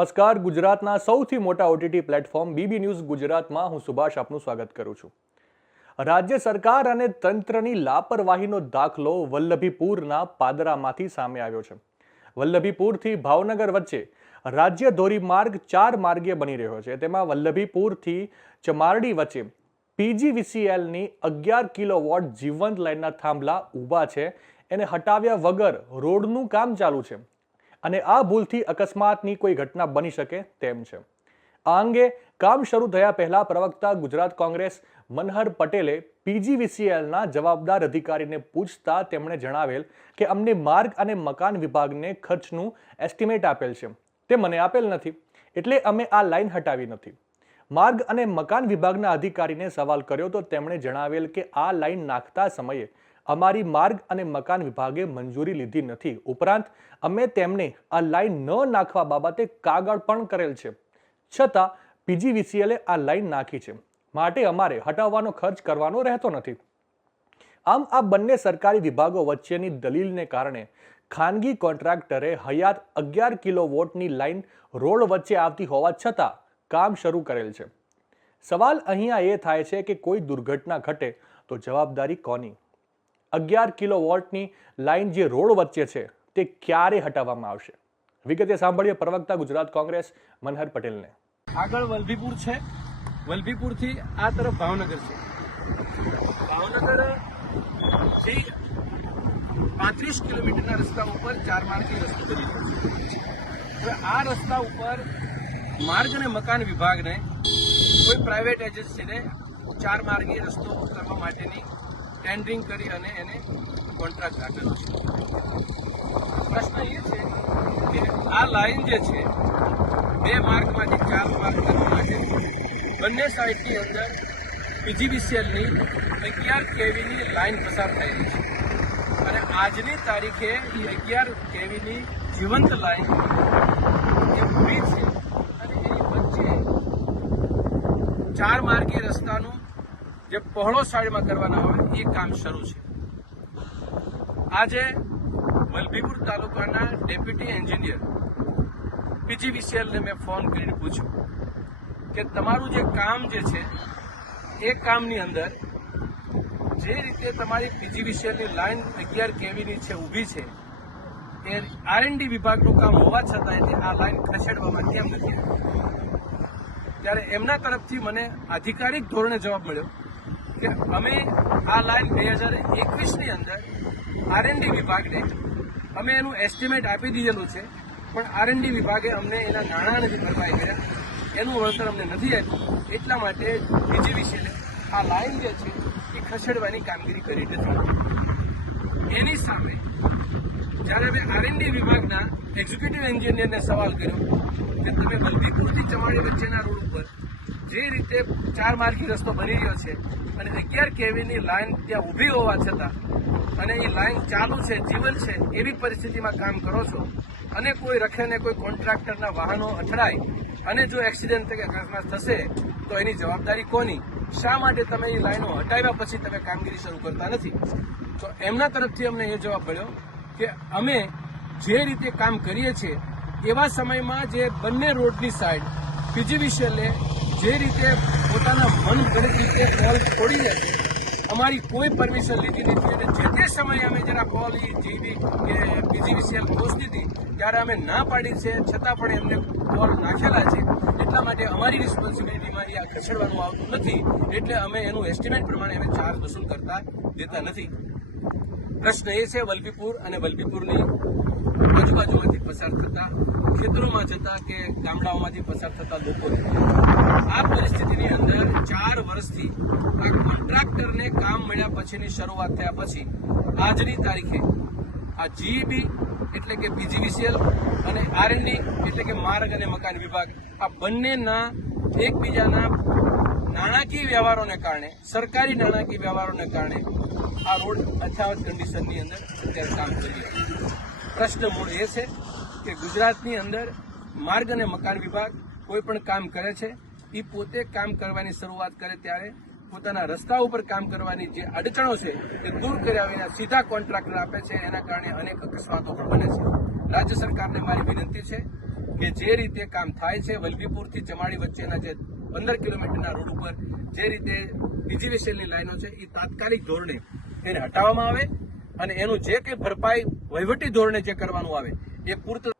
નમસ્કાર. ગુજરાતના સૌથી મોટા ઓટીટી પ્લેટફોર્મ બીબી ન્યૂઝ ગુજરાતમાં હું સુભાષ આપનું સ્વાગત કરું છું. રાજ્ય સરકાર અને તંત્રની લાપરવાહીનો દાખલો વલ્લભીપુરના પાદરામાંથી સામે આવ્યો છે. વલ્લભીપુરથી ભાવનગર વચ્ચે રાજ્ય ધોરીમાર્ગ ચાર માર્ગીય બની રહ્યો છે. તેમાં વલ્લભીપુરથી ચમારડી વચ્ચે પીજીવીસીએલની અગિયાર કિલો વોટ જીવંત લાઇનના થાંભલા ઊભા છે. એને હટાવ્યા વગર રોડનું કામ ચાલુ છે. અને આ ભૂલથી અકસ્માતની કોઈ ઘટના બની શકે તેમ છે. આ અંગે કામ શરૂ થયા પહેલા પ્રવક્તા ગુજરાત કોંગ્રેસ મનહર પટેલે પીજીવીસીએલના જવાબદાર અધિકારીને પૂછતા તેમણે જણાવેલ કે અમને માર્ગ અને મકાન વિભાગને ખર્ચનું એસ્ટિમેટ આપેલ છે. તે મને આપેલ નથી, એટલે અમે આ લાઈન હટાવી નથી. માર્ગ અને મકાન વિભાગના અધિકારીને સવાલ કર્યો તો તેમણે જણાવેલ કે આ લાઈન નાખતા સમયે અમારી માર્ગ અને મકાન વિભાગે મંજૂરી લીધી નથી. ઉપરાંત, અમે તેમને આ લાઈન ન નાખવા બાબતે કાગળ પણ કરેલ છે. છતાં, પીજીવીસીએલે આ લાઇન નાખી છે. માટે અમારે હટાવવાનો ખર્ચ કરવાનો રહેતો નથી. આમ, આ બંને સરકારી વિભાગો વચ્ચેની દલીલને કારણે ખાનગી કોન્ટ્રાક્ટરે હયાત અગિયાર કિલો વોટની લાઇન રોડ વચ્ચે આવતી હોવા છતાં કામ શરૂ કરેલ છે. સવાલ અહીંયા એ થાય છે કે કોઈ દુર્ઘટના ઘટે તો જવાબદારી કોની? અગિયાર કિલો વોટની લાઇન જે રોડ વચ્ચે છે, તે ક્યારે હટાવવામાં આવશે? વિગતે સાંભળીએ પ્રવક્તા ગુજરાત કોંગ્રેસ મનહર પટેલને. આગળ વલભીપુર છે. વલભીપુરથી આ તરફ ભાવનગર છે. ભાવનગર જે પાંત્રીસ કિલોમીટરના રસ્તા ઉપર ચાર માર્ગી રસ્તો બની રહ્યો છે. આ રસ્તા ઉપર માર્ગ અને મકાન વિભાગને કોઈ પ્રાઇવેટ એજન્સીને ચાર માર્ગી રસ્તો કરવા માટેની ટેન્ડરિંગ કરી અને એને કોન્ટ્રાક્ટ આપેલો છે. પ્રશ્ન એ છે કે આ લાઈન જે છે, બે માર્ગમાંથી ચાર માર્ગ કરવા છે. બંને સાઈડની અંદર પીજીવીસીએલની અગિયાર કેવીની લાઇન પસાર થયેલી છે. અને આજની તારીખે એ અગિયાર કેવીની જીવંત લાઇન એ ઊભી છે અને એની વચ્ચે ચાર માર્ગી રસ્તાનું જે પહોળો સાઈડમાં કરવાના હોય, એ કામ શરૂ છે આજે મલભીપુર તાલુકાના ડેપ્યુટી એન્જિનિયર પીજીવીસીએલને મેં ફોન કરીને પૂછ્યું કે તમારું જે કામ જે છે, એ કામની અંદર જે રીતે તમારી પીજીવીસીએલની લાઈન અગિયાર કેવીની છે, ઊભી છે, એ આરએનડી વિભાગનું કામ હોવા છતાં એટલે આ લાઈન ખસેડવામાં કેમ નથી? ત્યારે એમના તરફથી મને આધિકારિક ધોરણે જવાબ મળ્યો કે અમે આ લાઈન બે હજાર એકવીસની અંદર આરએનડી વિભાગને અમે એનું એસ્ટિમેટ આપી દીધેલું છે, પણ આરએનડી વિભાગે અમને એના નાણાં નથી ભરપાઈ કર્યા એનું વળતર અમને નથી આપ્યું. એટલા માટે બીજી વિશે આ લાઈન જે છે, એ ખસેડવાની કામગીરી કરી નથી એની સામે જ્યારે અમે આરએનડી વિભાગના એક્ઝિક્યુટિવ એન્જિનિયરને સવાલ કર્યો કે તમે વલભીપુરથી ચમાડી વચ્ચેના રોડ ઉપર જે રીતે ચાર માર્ગી રસ્તો બની રહ્યો છે અને અગિયાર કેવીની લાઇન ત્યાં ઊભી હોવા છતાં અને એ લાઈન ચાલુ છે જીવન છે, એવી પરિસ્થિતિમાં કામ કરો છો અને કોઈ રખેને કોઈ કોન્ટ્રાક્ટરના વાહનો અથડાય અને જો એક્સિડન્ટ કે અકસ્માત થશે, તો એની જવાબદારી કોની? શા માટે તમે એ લાઈનો હટાવ્યા પછી તમે કામગીરી શરૂ કરતા નથી? તો એમના તરફથી અમને એ જવાબ મળ્યો કે અમે જે રીતે કામ કરીએ છીએ, એવા સમયમાં જે બંને રોડની સાઈડ પીજીવીસીએલે જે રીતે પોતાના મન ગણિત રીતે કોલ છોડી દે અમારી કોઈ પરમિશન લીધી નથી. અને જે તે સમયે અમે જરા કોલ જીવી કે પીજીવીસીએલ પહોંચતી હતી, ત્યારે અમે ના પાડી છે. છતાં પણ એમને કોલ નાખેલા છે. એટલા માટે અમારી રિસ્પોન્સિબિલિટીમાં એ આ ખસેડવાનું આવતું નથી. એટલે અમે એનું એસ્ટિમેટ પ્રમાણે અમે ચાર્જ વસૂલ કરતા દેતા નથી. પ્રશ્ન એ છે વલભીપુર અને વલભીપુરની આજુબાજુમાંથી પસાર થતા ખેતરોમાં જતા કે ગામડાઓમાંથી પસાર થતા લોકોને આ પરિસ્થિતિની અંદર ચાર વર્ષથી આ કોન્ટ્રાક્ટરને કામ મળ્યા પછીની શરૂઆત થયા પછી આજની તારીખે આ જીઈબી એટલે કે બીજીવીસીએલ અને આરએનડી એટલે કે માર્ગ અને મકાન વિભાગ આ બંનેના એકબીજાના નાણાકીય વ્યવહારોને કારણે, સરકારી નાણાકીય વ્યવહારોને કારણે આ રોડ અથાવત કન્ડિશનની અંદર અત્યારે કામ કરી પ્રશ્ન મૂળ એ છે કે ગુજરાતની અંદર માર્ગ અને મકાન વિભાગ કોઈ પણ કામ કરે છે એ પોતે કામ કરવાની શરૂઆત કરે ત્યારે પોતાના રસ્તા ઉપર કામ કરવાની જે અડચણો છે તે દૂર કર્યા વિના સીધા કોન્ટ્રાક્ટર આપે છે, એના કારણે અનેક અકસ્માતો પણ બને છે. રાજ્ય સરકારને મારી વિનંતી છે કે જે રીતે કામ થાય છે, વલભીપુરથી ચમાડી વચ્ચેના જે પંદર કિલોમીટરના રોડ ઉપર જે રીતે પીજીવીસીએલની લાઈનો છે એ તાત્કાલિક ધોરણે તેને હટાવવામાં આવે અને એનું જે કંઈ ભરપાઈ વહીવટી ધોરણે જે કરવાનું આવે, એ પૂરતું